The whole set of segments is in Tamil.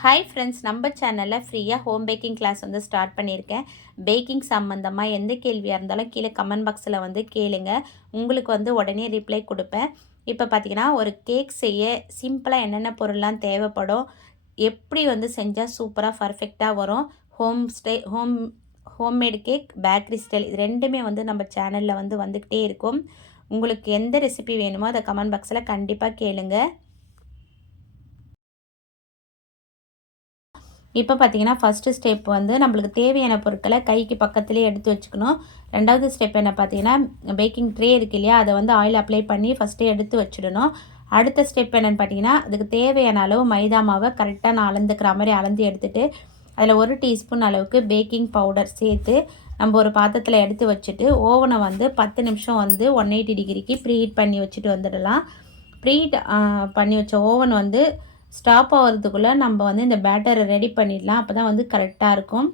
ஹாய் ஃப்ரெண்ட்ஸ் நம்ம சேனலில் ஃப்ரீயாக ஹோம் பேக்கிங் கிளாஸ் வந்து ஸ்டார்ட் பண்ணியிருக்கேன். பேக்கிங் சம்மந்தமாக எந்த கேள்வியாக இருந்தாலும் கீழே கமெண்ட் பாக்ஸில் வந்து கேளுங்க. உங்களுக்கு வந்து உடனே ரிப்ளை கொடுப்பேன். இப்போ பார்த்தீங்கன்னா ஒரு கேக் செய்ய சிம்பிளாக என்னென்ன பொருள்லாம் தேவைப்படும் எப்படி வந்து செஞ்சால் சூப்பராக பர்ஃபெக்டாக வரும் home stay home homemade cake bakery style இது ரெண்டுமே வந்து நம்ம சேனலில் வந்து வந்துக்கிட்டே இருக்கும். உங்களுக்கு எந்த ரெசிபி வேணுமோ அதை கமெண்ட் பாக்ஸில் கண்டிப்பாக கேளுங்கள் இப்போ பார்த்தீங்கன்னா ஃபஸ்ட்டு ஸ்டெப் வந்து நம்மளுக்கு தேவையான பொருட்களை கைக்கு பக்கத்துலேயே எடுத்து வச்சுக்கணும். ரெண்டாவது ஸ்டெப் என்ன பார்த்தீங்கன்னா பேக்கிங் ட்ரே இருக்கு இல்லையா அதை வந்து ஆயில் அப்ளை பண்ணி ஃபஸ்ட்டே எடுத்து வச்சிடணும். அடுத்த ஸ்டெப் என்னென்னு பார்த்தீங்கன்னா அதுக்கு தேவையான அளவு மைதா மாவை கரெக்டாக நான் அளந்துக்கிற மாதிரி அளந்து எடுத்துகிட்டு அதில் ஒரு டீஸ்பூன் அளவுக்கு பேக்கிங் பவுடர் சேர்த்து நம்ம ஒரு பாத்திரத்தில் எடுத்து வச்சுட்டு ஓவனை வந்து பத்து நிமிஷம் வந்து ஒன் எயிட்டி டிகிரிக்கு ப்ரீஹீட் பண்ணி வச்சுட்டு வந்துடலாம். ப்ரீஹீட் பண்ணி வச்ச ஓவன் வந்து ஸ்டாப் ஆகிறதுக்குள்ளே நம்ம வந்து இந்த பேட்டரை ரெடி பண்ணிடலாம். அப்போ தான் வந்து கரெக்டாக இருக்கும்.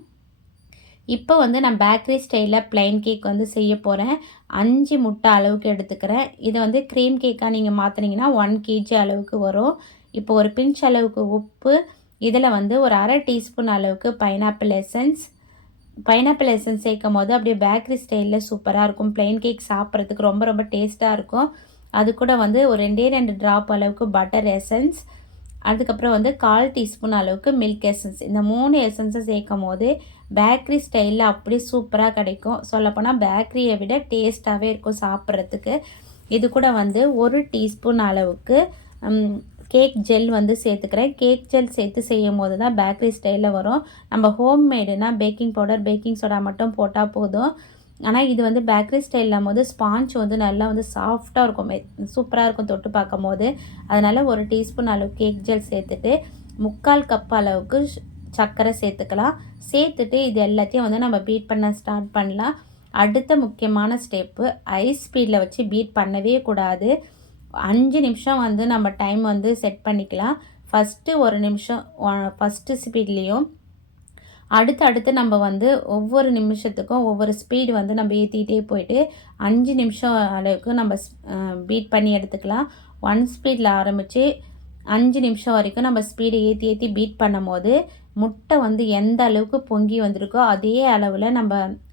இப்போ வந்து நான் பேக்கரி ஸ்டைலில் ப்ளைன் கேக் வந்து செய்ய போகிறேன் அஞ்சு முட்டை அளவுக்கு எடுத்துக்கிறேன். இதை வந்து க்ரீம் கேக்காக நீங்கள் மாற்றினீங்கன்னா ஒன் கேஜி அளவுக்கு வரும். இப்போ ஒரு பிஞ்ச் அளவுக்கு உப்பு இதில் வந்து ஒரு அரை டீஸ்பூன் அளவுக்கு பைனாப்பிள் எசன்ஸ் பைனாப்பிள் எசன்ஸ் சேர்க்கும் போது அப்படியே பேக்கரி ஸ்டைலில் சூப்பராக இருக்கும். ப்ளைன் கேக் சாப்பிட்றதுக்கு ரொம்ப ரொம்ப டேஸ்ட்டாக இருக்கும். அது கூட வந்து ஒரு ரெண்டே ரெண்டு ட்ராப் அளவுக்கு பட்டர் எசன்ஸ் அதுக்கப்புறம் வந்து கால் டீஸ்பூன் அளவுக்கு மில்க் எசன்ஸ். இந்த மூணு எசன்ஸை சேர்க்கும் போது பேக்கரி ஸ்டைலில் அப்படி சூப்பராக கிடைக்கும். சொல்லப்போனால் பேக்கரியை விட டேஸ்ட்டாகவே இருக்கும் சாப்பிட்றதுக்கு. இது கூட வந்து ஒரு டீஸ்பூன் அளவுக்கு கேக் ஜெல் வந்து சேர்த்துக்கிறேன். கேக் ஜெல் சேர்த்து செய்யும் போது தான் பேக்கரி ஸ்டைலில் வரும். நம்ம ஹோம் மேடுனா பேக்கிங் பவுடர் பேக்கிங் சோடா மட்டும் போட்டால் போதும். ஆனால் இது வந்து பேக்கரி ஸ்டைலில் போது ஸ்பாஞ்ச் வந்து நல்லா வந்து சாஃப்டாக இருக்கும். சூப்பராக இருக்கும் தொட்டு பார்க்கும் போது அதனால் ஒரு டீஸ்பூன் அளவு கேக் ஜெல் சேர்த்துட்டு முக்கால் கப் அளவுக்கு சர்க்கரை சேர்த்துக்கலாம். சேர்த்துட்டு இது எல்லாத்தையும் வந்து நம்ம பீட் பண்ண ஸ்டார்ட் பண்ணலாம். அடுத்த முக்கியமான ஸ்டெப்பு ஐஸ் ஸ்பீடில் வச்சு பீட் பண்ணவே கூடாது. அஞ்சு நிமிஷம் வந்து நம்ம டைம் வந்து செட் பண்ணிக்கலாம். ஃபஸ்ட்டு ஒரு நிமிஷம் ஃபஸ்ட்டு ஸ்பீட்லேயும் அடுத்து அடுத்து நம்ம வந்து ஒவ்வொரு நிமிஷத்துக்கும் ஒவ்வொரு ஸ்பீடு வந்து நம்ம ஏற்றிக்கிட்டே போயிட்டு அஞ்சு நிமிஷம் அளவுக்கு நம்ம பீட் பண்ணி எடுத்துக்கலாம். ஒன் ஸ்பீடில் ஆரம்பித்து அஞ்சு நிமிஷம் வரைக்கும் நம்ம ஸ்பீடை ஏற்றி ஏற்றி பீட் பண்ணும் போது முட்டை வந்து எந்த அளவுக்கு பொங்கி வந்திருக்கோ அதே அளவில் நம்ம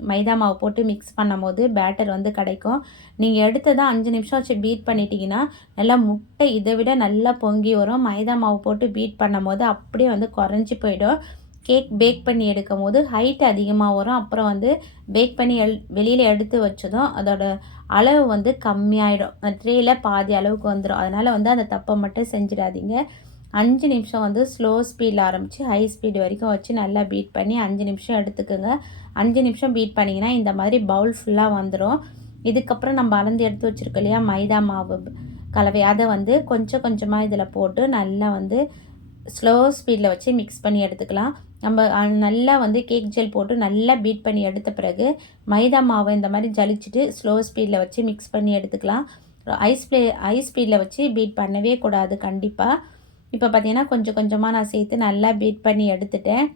மைதா மாவு போட்டு மிக்ஸ் பண்ணும் போது பேட்டர் வந்து கிடைக்கும். நீங்கள் எடுத்ததான் அஞ்சு நிமிஷம் வச்சு பீட் பண்ணிட்டீங்கன்னா நல்லா முட்டை இதை விட நல்லா பொங்கி வரும். மைதா மாவு போட்டு பீட் பண்ணும் போது அப்படியே வந்து குறைஞ்சி போயிடும். கேக் பேக் பண்ணி எடுக்கும் போது ஹைட் அதிகமாக வரும். அப்புறம் வந்து பேக் பண்ணி எல் வெளியில் எடுத்து வச்சதும் அதோட அளவு வந்து கம்மியாயிடும். ட்ரேயில் பாதி அளவுக்கு வந்துடும் அதனால் வந்து அந்த தப்பை மட்டும் செஞ்சிடாதீங்க. அஞ்சு நிமிஷம் வந்து ஸ்லோ ஸ்பீடில் ஆரம்பித்து ஹை ஸ்பீடு வரைக்கும் வச்சு நல்லா பீட் பண்ணி அஞ்சு நிமிஷம் எடுத்துக்கோங்க. அஞ்சு நிமிஷம் பீட் பண்ணிங்கன்னா இந்த மாதிரி பவுல் ஃபுல்லாக வந்துடும் இதுக்கப்புறம் நம்ம அளந்து எடுத்து வச்சுருக்கோம் இல்லையா? மைதா மாவு கலவை. அதை வந்து கொஞ்சம் கொஞ்சமாக இதில் போட்டு நல்லா வந்து ஸ்லோ ஸ்பீடில் வச்சு மிக்ஸ் பண்ணி எடுத்துக்கலாம். நம்ம நல்லா வந்து கேக் ஜெல் போட்டு நல்லா பீட் பண்ணி எடுத்த பிறகு மைதா மாவை இந்த மாதிரி ஜலிச்சுட்டு ஸ்லோ ஸ்பீடில் வச்சு மிக்ஸ் பண்ணி எடுத்துக்கலாம். ஐஸ் ப்ளே ஐஸ் ஸ்பீடில் வச்சு பீட் பண்ணவே கூடாது கண்டிப்பாக இப்போ பார்த்தீங்கன்னா கொஞ்சம் கொஞ்சமாக நான் சேர்த்து நல்லா பீட் பண்ணி எடுத்துட்டேன்.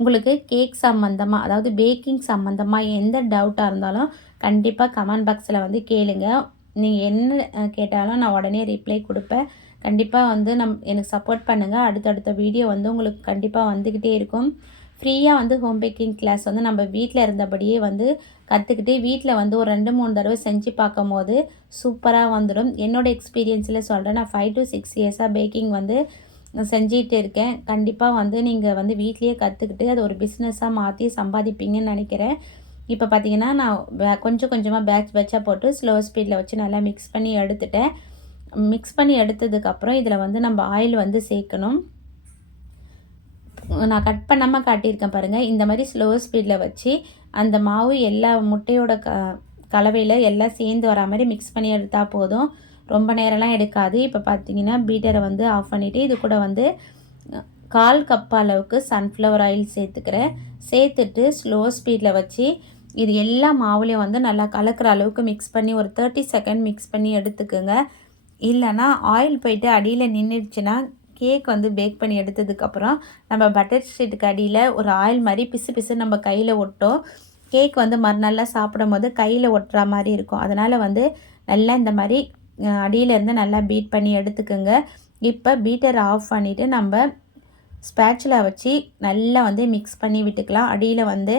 உங்களுக்கு கேக் சம்மந்தமாக அதாவது பேக்கிங் சம்மந்தமாக எந்த டவுட்டாக இருந்தாலும் கண்டிப்பாக கமெண்ட் பாக்ஸில் வந்து கேளுங்கள் நீங்கள் என்ன கேட்டாலும் நான் உடனே ரிப்ளை கொடுப்பேன். கண்டிப்பாக வந்து நம் எனக்கு சப்போர்ட் பண்ணுங்கள் அடுத்தடுத்த வீடியோ வந்து உங்களுக்கு கண்டிப்பாக வந்துக்கிட்டே இருக்கும். ஃப்ரீயாக வந்து ஹோம் பேக்கிங் கிளாஸ் வந்து நம்ம வீட்டில் இருந்தபடியே வந்து கற்றுக்கிட்டு வீட்டில் வந்து ஒரு ரெண்டு மூணு தடவை செஞ்சு பார்க்கும் போது சூப்பராக வந்துடும் என்னோடய எக்ஸ்பீரியன்ஸில் சொல்கிறேன் நான் ஃபைவ் டு சிக்ஸ் இயர்ஸாக பேக்கிங் வந்து செஞ்சிகிட்டு இருக்கேன். கண்டிப்பாக வந்து நீங்கள் வந்து வீட்லேயே கற்றுக்கிட்டு அது ஒரு பிஸ்னஸாக மாற்றி சம்பாதிப்பீங்கன்னு நினைக்கிறேன். இப்போ பார்த்தீங்கன்னா நான் கொஞ்சம் கொஞ்சமாக பேட்ச் பேட்சாக போட்டு ஸ்லோ ஸ்பீடில் வச்சு நல்லா மிக்ஸ் பண்ணி எடுத்துட்டேன். மிக்ஸ் பண்ணி எடுத்ததுக்கப்புறம் இதில் வந்து நம்ம ஆயில் வந்து சேர்க்கணும். நான் கட் பண்ணாமல் காட்டியிருக்கேன் பாருங்கள் இந்த மாதிரி ஸ்லோ ஸ்பீடில் வச்சு அந்த மாவு எல்லா முட்டையோட க கலவையில் எல்லாம் சேர்ந்து வரா மாதிரி மிக்ஸ் பண்ணி எடுத்தால் போதும். ரொம்ப நேரம்லாம் எடுக்காது. இப்போ பார்த்தீங்கன்னா பீட்டரை வந்து ஆஃப் பண்ணிவிட்டு இது கூட வந்து கால் கப் அளவுக்கு சன்ஃப்ளவர் ஆயில் சேர்த்துக்கிறேன். சேர்த்துட்டு ஸ்லோ ஸ்பீடில் வச்சு இது எல்லா மாவுலேயும் வந்து நல்லா கலக்கிற அளவுக்கு மிக்ஸ் பண்ணி ஒரு தேர்ட்டி செகண்ட் மிக்ஸ் பண்ணி எடுத்துக்கோங்க. இல்லைனா ஆயில் போயிட்டு அடியில் நின்றுடுச்சுன்னா கேக் வந்து பேக் பண்ணி எடுத்ததுக்கப்புறம் நம்ம பட்டர் ஷீட்டுக்கு அடியில் ஒரு ஆயில் மாதிரி பிசு பிசு நம்ம கையில் ஒட்டும். கேக் வந்து மறுநாளில் சாப்பிடும் போது கையில் ஒட்டுற மாதிரி இருக்கும். அதனால் வந்து நல்லா இந்த மாதிரி அடியிலேருந்து நல்லா பீட் பண்ணி எடுத்துக்கோங்க. இப்போ பீட்டர் ஆஃப் பண்ணிவிட்டு நம்ம ஸ்பேச்சில் வச்சு நல்லா வந்து மிக்ஸ் பண்ணி விட்டுக்கலாம். அடியில் வந்து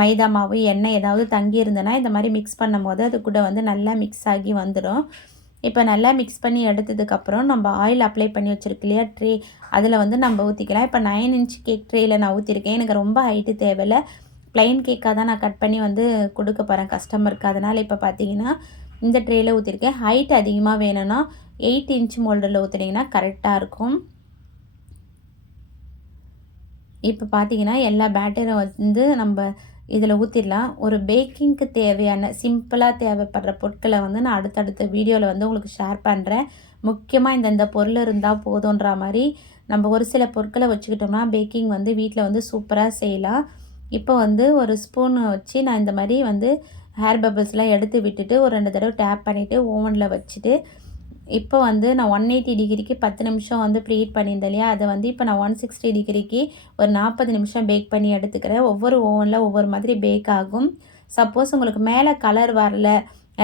மைதா மாவு எண்ணெய் ஏதாவது தங்கி இருந்ததுன்னா இந்த மாதிரி மிக்ஸ் பண்ணும் போது அது கூட வந்து நல்லா மிக்ஸ் ஆகி வந்துடும் இப்போ நல்லா மிக்ஸ் பண்ணி எடுத்ததுக்கப்புறம் நம்ம ஆயில் அப்ளை பண்ணி வச்சுருக்கு இல்லையா ட்ரே அதில் வந்து நம்ம ஊற்றிக்கலாம் இப்போ நைன் இன்ச் கேக் ட்ரேயில் நான் ஊற்றிருக்கேன் எனக்கு ரொம்ப ஹைட்டு தேவையில்லை. ப்ளைன் கேக்காக தான் நான் கட் பண்ணி வந்து கொடுக்க போகிறேன் கஸ்டமருக்கு அதனால் இப்போ பார்த்தீங்கன்னா இந்த ட்ரேயில் ஊற்றிருக்கேன் ஹைட் அதிகமாக வேணும்னா எயிட் இன்ச் மோல்டில் ஊற்றுனீங்கன்னா கரெக்டாக இருக்கும். இப்போ பார்த்தீங்கன்னா எல்லா பேட்டரும் வந்து நம்ம இதில் ஊற்றிடலாம் ஒரு பேக்கிங்க்கு தேவையான சிம்பிளாக தேவைப்படுற பொருட்களை வந்து நான் அடுத்தடுத்த வீடியோவில் வந்து உங்களுக்கு ஷேர் பண்ணுறேன் முக்கியமாக இந்த இந்த பொருள் இருந்தால் போதுன்ற மாதிரி நம்ம ஒரு சில பொருட்களை வச்சுக்கிட்டோம்னா பேக்கிங் வந்து வீட்டில் வந்து சூப்பராக செய்யலாம். இப்போ வந்து ஒரு ஸ்பூன் வச்சு நான் இந்த மாதிரி வந்து ஹேர் பபிள்ஸ்லாம் எடுத்து விட்டுட்டு ஒரு ரெண்டு தடவை டேப் பண்ணிவிட்டு ஓவனில் வச்சுட்டு இப்போ வந்து நான் ஒன் எயிட்டி டிகிரிக்கு பத்து நிமிஷம் வந்து ப்ரீட் பண்ணியிருந்தேன் இல்லையா? அதை வந்து இப்போ நான் ஒன் சிக்ஸ்டி டிகிரிக்கு ஒரு நாற்பது நிமிஷம் பேக் பண்ணி எடுத்துக்கிறேன். ஒவ்வொரு ஓவனில் ஒவ்வொரு மாதிரி பேக் ஆகும். சப்போஸ் உங்களுக்கு மேலே கலர் வரல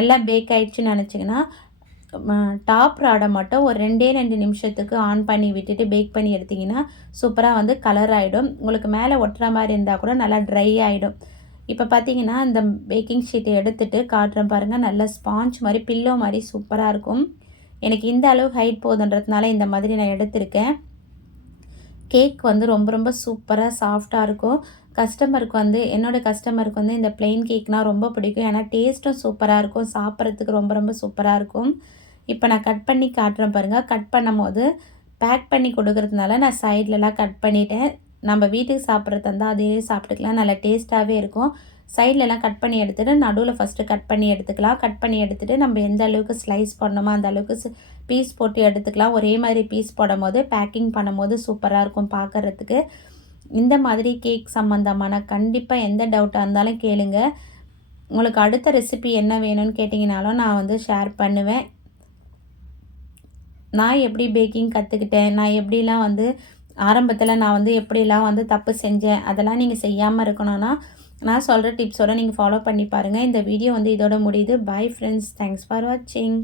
எல்லாம் பேக் ஆகிடுச்சுன்னு நினச்சிங்கன்னா டாப் ராடை மட்டும் ஒரு ரெண்டே ரெண்டு நிமிஷத்துக்கு ஆன் பண்ணி விட்டுட்டு பேக் பண்ணி எடுத்திங்கன்னா சூப்பராக வந்து கலர் ஆகிடும் உங்களுக்கு மேலே ஒட்டுற மாதிரி இருந்தால் கூட நல்லா ட்ரை ஆகிடும் இப்போ பார்த்தீங்கன்னா இந்த பேக்கிங் ஷீட்டை எடுத்துகிட்டு காட்டுறேன் பாருங்கள் நல்ல ஸ்பாஞ்ச் மாதிரி பில்லோ மாதிரி சூப்பராக இருக்கும். எனக்கு இந்த அளவு ஹைட் போதுன்றதுனால இந்த மாதிரி நான் எடுத்திருக்கேன். கேக் வந்து ரொம்ப ரொம்ப சூப்பராக சாஃப்டாக இருக்கும். கஸ்டமருக்கு வந்து என்னோடய கஸ்டமருக்கு வந்து இந்த பிளெயின் கேக்னால் ரொம்ப பிடிக்கும். ஏன்னா டேஸ்ட்டும் சூப்பராக இருக்கும். சாப்பிட்றதுக்கு ரொம்ப ரொம்ப சூப்பராக இருக்கும். இப்போ நான் கட் பண்ணி காட்டுறேன் பாருங்கள் கட் பண்ணும் போது பேக் பண்ணி கொடுக்குறதுனால நான் சைட்லலாம் கட் பண்ணிவிட்டேன் நம்ம வீட்டுக்கு சாப்பிட்றது இருந்தால் அதே சாப்பிட்டுக்கலாம். நல்லா டேஸ்ட்டாகவே இருக்கும். சைட்லலாம் கட் பண்ணி எடுத்துகிட்டு நடுவில் ஃபஸ்ட்டு கட் பண்ணி எடுத்துக்கலாம். கட் பண்ணி எடுத்துகிட்டு நம்ம எந்த அளவுக்கு ஸ்லைஸ் பண்ணணுமோ அந்த அளவுக்கு பீஸ் போட்டு எடுத்துக்கலாம். ஒரே மாதிரி பீஸ் போடும் போது பேக்கிங் பண்ணும்போது சூப்பராக இருக்கும் பார்க்குறதுக்கு இந்த மாதிரி கேக் சம்மந்தமான கண்டிப்பாக எந்த டவுட்டாக இருந்தாலும் கேளுங்க. உங்களுக்கு அடுத்த ரெசிபி என்ன வேணும்னு கேட்டிங்கனாலும் நான் வந்து ஷேர் பண்ணுவேன். நான் எப்படி பேக்கிங் கற்றுக்கிட்டேன் நான் எப்படிலாம் வந்து ஆரம்பத்தில் நான் வந்து எப்படிலாம் வந்து தப்பு செஞ்சேன்? அதெல்லாம் நீங்கள் செய்யாமல் இருக்கணும்னா நான் சொல்கிற டிப்ஸோடு நீங்கள் ஃபாலோ பண்ணி பாருங்கள் இந்த வீடியோ வந்து இதோட முடியுது. பாய் ஃப்ரெண்ட்ஸ் தேங்க்ஸ் ஃபார் வாட்சிங்